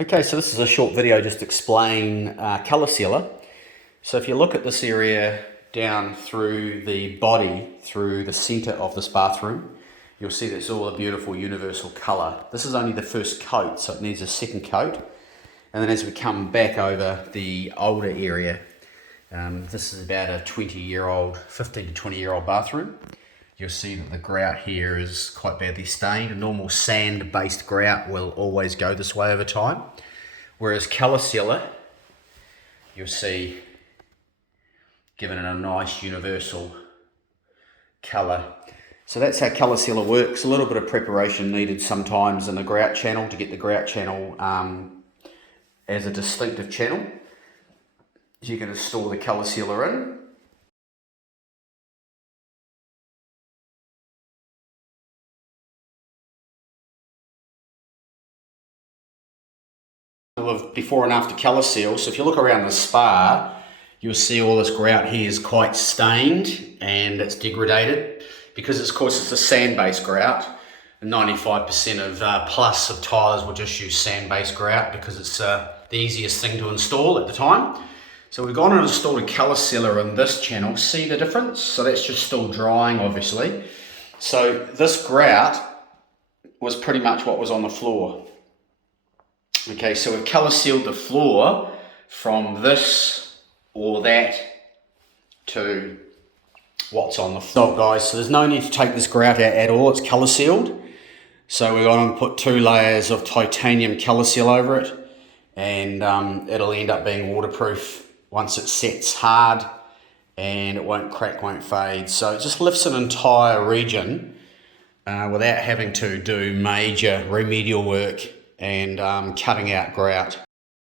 Okay, so this is a short video just to explain colour sealer. So if you look at this area down through the body, through the centre of this bathroom, you'll see that's all a beautiful universal colour. This is only the first coat, so it needs a second coat. And then as we come back over the older area, this is about a 20-year-old, 15 to 20-year-old bathroom. You'll see that the grout here is quite badly stained. A normal sand-based grout will always go this way over time. Whereas colour sealer, you'll see, given it a nice universal colour. So that's how colour sealer works. A little bit of preparation needed sometimes in the grout channel to get the grout channel as a distinctive channel. You can install the colour sealer in. Of before and after colour seal. So if you look around the spa, you'll see all this grout here is quite stained and it's degraded because of course it's a sand-based grout. 95% of plus of tilers will just use sand-based grout because it's the easiest thing to install at the time. So we've gone and installed a colour sealer in this channel. See the difference? So that's just still drying, obviously. So this grout was pretty much what was on the floor. Okay, so we've colour sealed the floor from this or that to what's on the floor, guys. So there's no need to take this grout out at all. It's colour sealed. So we're going to put 2 layers of titanium colour seal over it, and it'll end up being waterproof once it sets hard, and it won't crack, won't fade. So it just lifts an entire region without having to do major remedial work and cutting out grout.